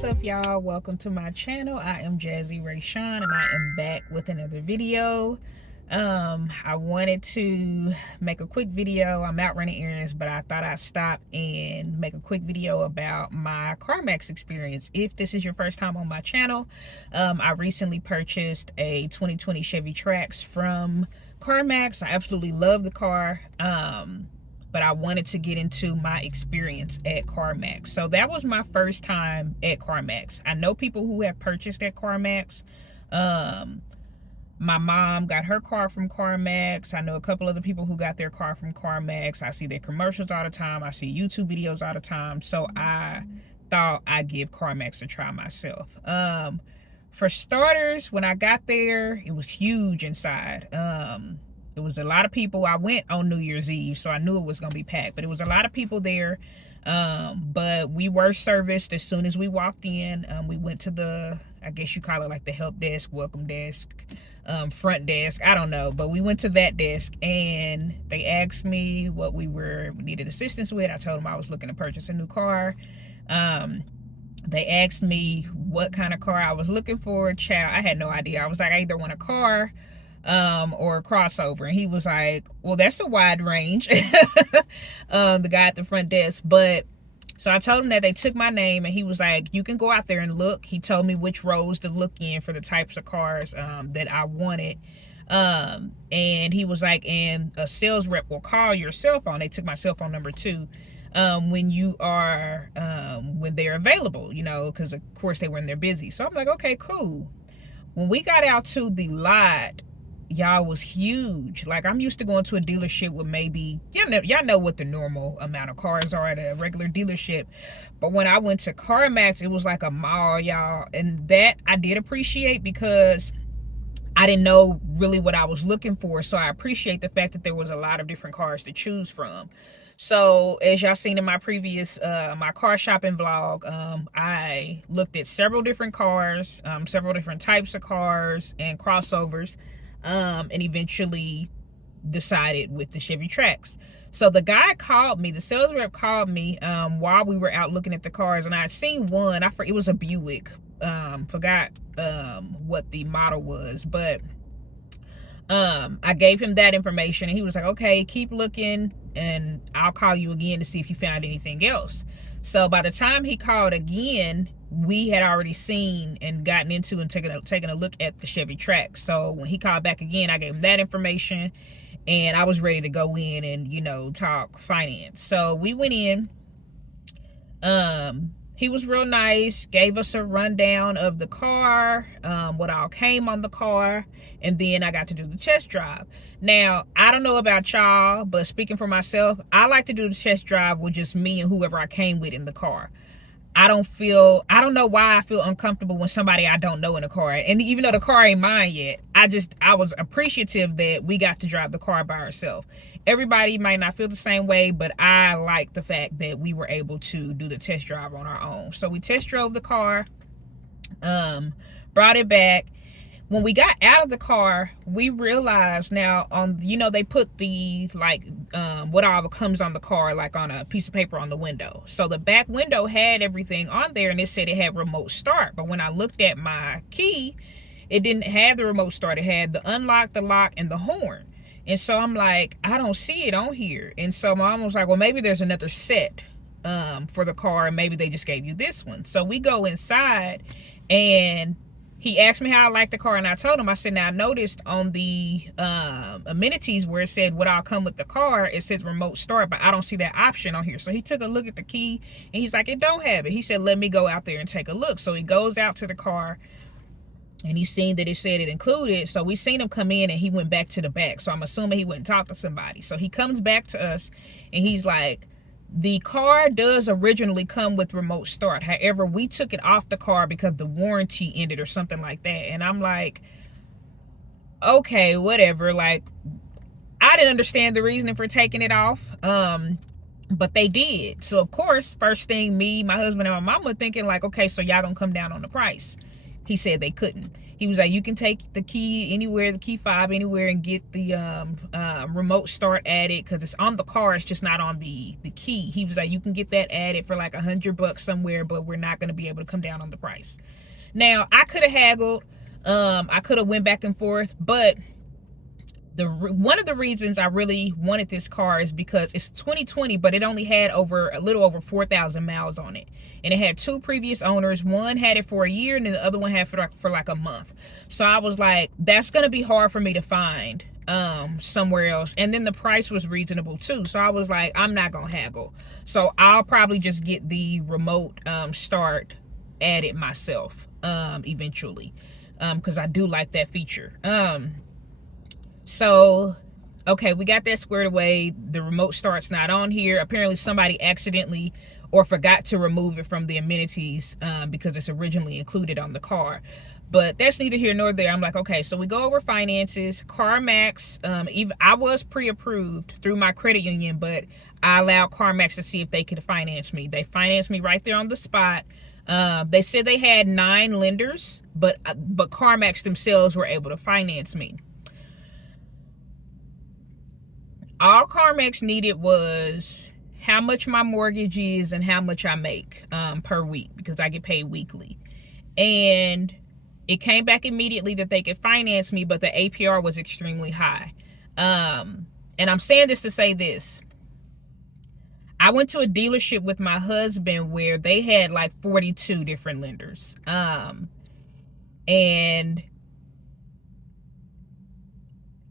What's up, y'all? Welcome to my channel. I am Jazzie.RayShaune, and I am back with another video. I wanted to make a quick video. I'm out running errands, but I thought I'd stop and make a quick video about my CarMax experience. If this is your first time on my channel, I recently purchased a 2020 Chevy Trax from CarMax. I absolutely love the car. But I wanted to get into my experience at CarMax. So that was my first time at CarMax. I know people who have purchased at CarMax. My mom got her car from CarMax. I know a couple other people who got their car from CarMax. I see their commercials all the time. I see YouTube videos all the time. So I thought I'd give CarMax a try myself. For starters, when I got there, it was huge inside. It was a lot of people. I went on New Year's Eve, so I knew it was going to be packed, but it was a lot of people there. But we were serviced as soon as we walked in. We went to the, I guess you call it like the help desk, welcome desk, front desk, I don't know, but we went to that desk and they asked me what we needed assistance with. I told them I was looking to purchase a new car. They asked me what kind of car I was looking for. Child, I had no idea. I was like, I either want a car or a crossover, and he was like, well, that's a wide range. The guy at the front desk. But so I told him that they took my name, and he was like, you can go out there and look. He told me which rows to look in for the types of cars that I wanted. And he was like, and a sales rep will call your cell phone. They took my cell phone number too, when they're available, you know, because of course they were in there busy. So I'm like, okay, cool. When we got out to the lot, y'all, was huge. Like, I'm used to going to a dealership with maybe, y'all know what the normal amount of cars are at a regular dealership. But when I went to CarMax, it was like a mall, y'all. And that I did appreciate, because I didn't know really what I was looking for. So I appreciate the fact that there was a lot of different cars to choose from. So as y'all seen in my previous my car shopping vlog, I looked at several different cars, several different types of cars and crossovers, and eventually decided with the Chevy Trax. So the guy called me, the sales rep called me while we were out looking at the cars, and I had seen one. It was a Buick. Forgot what the model was, but I gave him that information, and he was like, okay, keep looking and I'll call you again to see if you found anything else. So by the time he called again, we had already seen and gotten into and taken a look at the Chevy Trax. So when he called back again, I gave him that information, and I was ready to go in and, you know, talk finance. So we went in. He was real nice, gave us a rundown of the car, what all came on the car, and then I got to do the test drive. Now, I don't know about y'all, but speaking for myself, I like to do the test drive with just me and whoever I came with in the car. I don't know why I feel uncomfortable when somebody I don't know in a car. And even though the car ain't mine yet, I was appreciative that we got to drive the car by ourselves. Everybody might not feel the same way, but I like the fact that we were able to do the test drive on our own. So we test drove the car, brought it back. When we got out of the car, we realized now they put the what all comes on the car, like on a piece of paper on the window. So the back window had everything on there, and it said it had remote start. But when I looked at my key, it didn't have the remote start. It had the unlock, the lock, and the horn. And so I'm like, I don't see it on here. And so my mom was like, well, maybe there's another set for the car, and maybe they just gave you this one. So we go inside, and he asked me how I liked the car, and I told him, I said, now I noticed on the amenities where it said what all come with the car, it says remote start, but I don't see that option on here. So he took a look at the key, and he's like, it don't have it. He said, let me go out there and take a look. So he goes out to the car, and he's seen that it said it included. So we seen him come in, and he went back to the back. So I'm assuming he went and talked to somebody. So he comes back to us, and he's like, the car does originally come with remote start. However, we took it off the car because the warranty ended or something like that. And I'm like, okay, whatever. Like, I didn't understand the reasoning for taking it off. But they did. So of course, first thing, me, my husband, and my mama thinking like, okay, so y'all gonna come down on the price. He said they couldn't. He was like, you can take the key anywhere, the key fob anywhere, and get the remote start added, because it's on the car, it's just not on the key. He was like, you can get that added for like $100 somewhere, but we're not going to be able to come down on the price. Now, I could have haggled. I could have went back and forth, but one of the reasons I really wanted this car is because it's 2020, but it only had a little over 4,000 miles on it, and it had 2 previous owners. One had it for a year, and then the other one had for like a month. So I was like, that's gonna be hard for me to find somewhere else. And then the price was reasonable too, so I was like, I'm not gonna haggle. So I'll probably just get the remote start added myself eventually, because I do like that feature. So, okay, we got that squared away. The remote start's not on here. Apparently somebody accidentally or forgot to remove it from the amenities because it's originally included on the car. But that's neither here nor there. I'm like, okay, so we go over finances. CarMax, even I was pre-approved through my credit union, but I allowed CarMax to see if they could finance me. They financed me right there on the spot. They said they had 9 lenders, but CarMax themselves were able to finance me. All CarMax needed was how much my mortgage is and how much I make per week, because I get paid weekly. And it came back immediately that they could finance me, but the APR was extremely high. And I'm saying this to say this. I went to a dealership with my husband where they had like 42 different lenders. And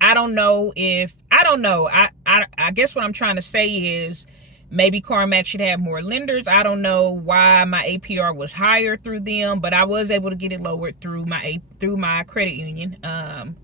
I don't know. I guess what I'm trying to say is maybe CarMax should have more lenders. I don't know why my APR was higher through them, but I was able to get it lowered through my credit union.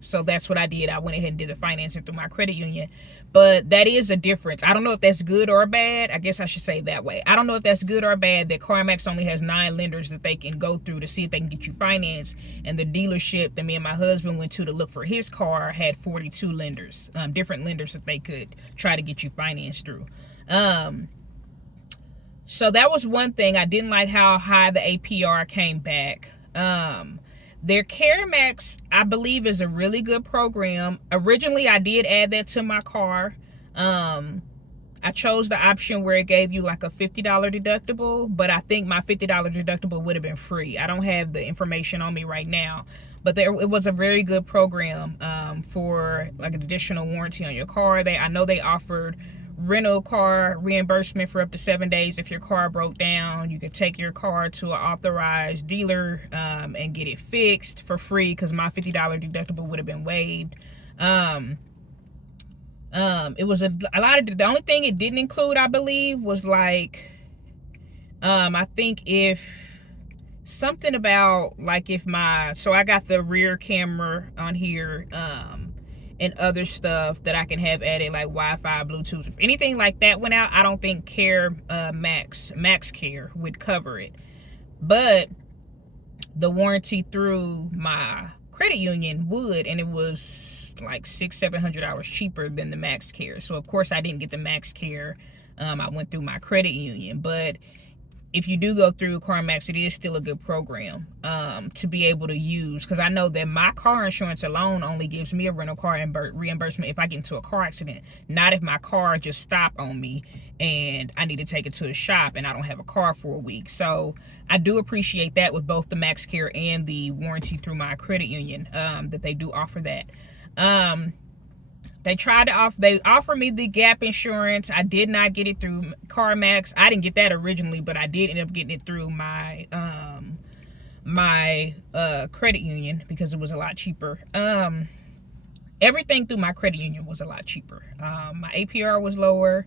So that's what I did. I went ahead and did the financing through my credit union. But that is a difference. I don't know if that's good or bad. I guess I should say it that way. I don't know if that's good or bad that CarMax only has 9 lenders that they can go through to see if they can get you financed, and the dealership that me and my husband went to look for his car had 42 lenders, different lenders that they could try to get you financed through. So that was one thing. I didn't like how high the APR came back. Their CarMax, I believe, is a really good program. Originally, I did add that to my car. I chose the option where it gave you like a $50 deductible, but I think my $50 deductible would have been free. I don't have the information on me right now, but it was a very good program for like an additional warranty on your car. I know they offered rental car reimbursement for up to 7 days. If your car broke down, you could take your car to an authorized dealer and get it fixed for free, because my $50 deductible would have been waived. It was a lot of, the only thing it didn't include, I believe, was like I think if something about like if so I got the rear camera on here and other stuff that I can have added, like Wi-Fi, Bluetooth. If anything like that went out, I don't think Max Care would cover it. But the warranty through my credit union would, and it was like $600-700 cheaper than the Max Care. So of course I didn't get the Max Care. I went through my credit union. But if you do go through CarMax, it is still a good program to be able to use, because I know that my car insurance alone only gives me a rental car reimbursement if I get into a car accident, not if my car just stopped on me and I need to take it to a shop and I don't have a car for a week. So I do appreciate that with both the Max Care and the warranty through my credit union, that they do offer that. They offered me the gap insurance. I did not get it through CarMax. I didn't get that originally, but I did end up getting it through my credit union because it was a lot cheaper. Everything through my credit union was a lot cheaper. My APR was lower.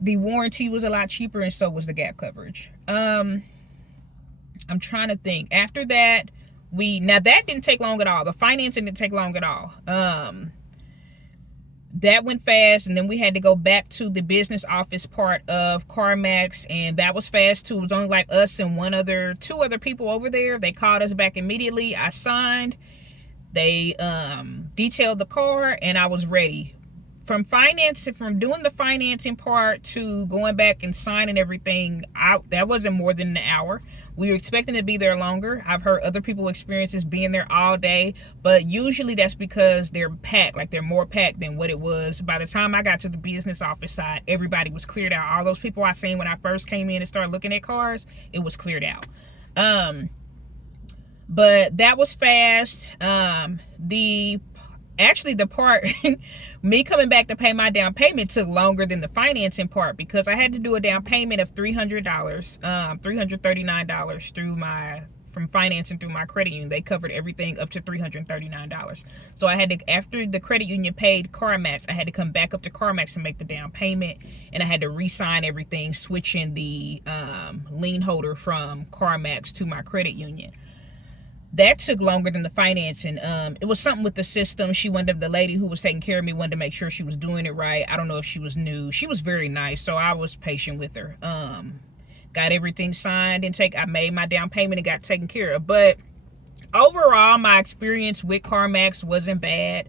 The warranty was a lot cheaper, and so was the gap coverage. I'm trying to think. After that, now that didn't take long at all. The financing didn't take long at all. That went fast, and then we had to go back to the business office part of CarMax, and that was fast too. It was only like us and two other people over there. They called us back immediately. I signed. They detailed the car, and I was ready from financing, from doing the financing part to going back and signing everything out, that wasn't more than an hour. We were expecting to be there longer. I've heard other people experiences being there all day, but usually that's because they're packed, like they're more packed than what it was. By the time I got to the business office side, everybody was cleared out. All those people I seen when I first came in and started looking at cars, it was cleared out. But that was fast. Actually the part me coming back to pay my down payment took longer than the financing part, because I had to do a down payment of $300, $339 through from financing through my credit union. They covered everything up to $339. So I had to, after the credit union paid CarMax, I had to come back up to CarMax and make the down payment, and I had to re-sign everything, switching the lien holder from CarMax to my credit union. That took longer than the financing. It was something with the system. The lady who was taking care of me wanted to make sure she was doing it right. I don't know if she was new. She was very nice, so I was patient with her. Got everything signed and I made my down payment and got taken care of. But overall, my experience with CarMax wasn't bad.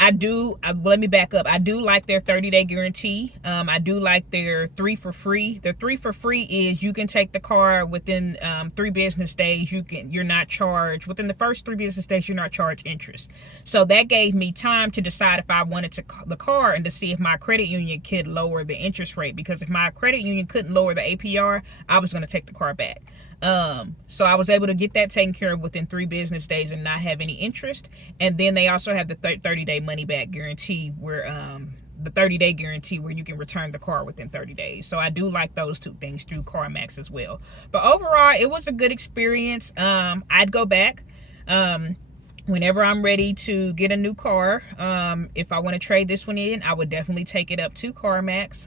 Let me back up. I do like their 30-day guarantee. I do like their 3 for free. Their 3 for free is you can take the car within 3 business days. You're not charged within the first 3 business days. You're not charged interest. So that gave me time to decide if I wanted the car, and to see if my credit union could lower the interest rate. Because if my credit union couldn't lower the APR, I was going to take the car back. So I was able to get that taken care of within 3 business days and not have any interest. And then they also have the 30-day money back guarantee, where the 30-day guarantee where you can return the car within 30 days. So I do like those 2 things through CarMax as well. But overall, it was a good experience. I'd go back whenever I'm ready to get a new car. If I want to trade this one in, I would definitely take it up to CarMax.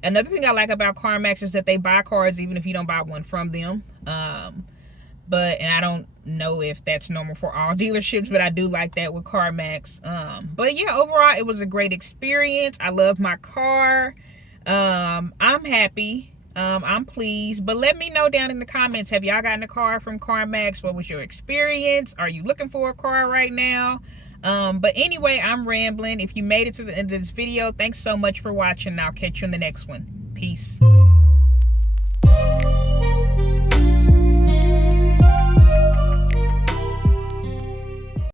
Another thing I like about CarMax is that they buy cars even if you don't buy one from them. And I don't know if that's normal for all dealerships, but I do like that with CarMax. But yeah, overall, it was a great experience. I love my car. I'm happy. I'm pleased. But let me know down in the comments, have y'all gotten a car from CarMax? What was your experience? Are you looking for a car right now? But anyway, I'm rambling. If you made it to the end of this video, thanks so much for watching. I'll catch you in the next one. Peace.